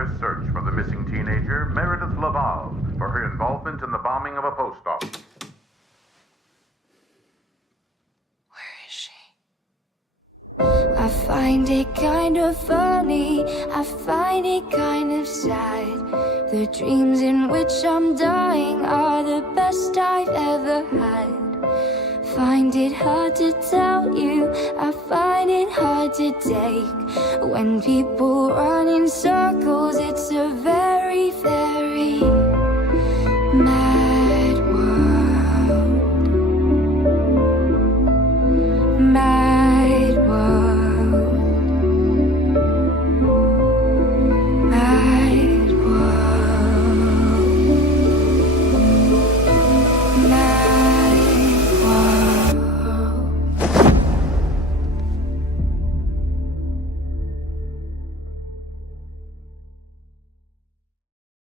their search for the missing teenager, Meredith Laval, for her involvement in the bombing of a post office. Where is she? I find it kind of funny, I find it kind of sad. The dreams in which I'm dying are the best I've ever had. Find it hard to tell you, I find it hard to take. When people run in circles, it's a very, very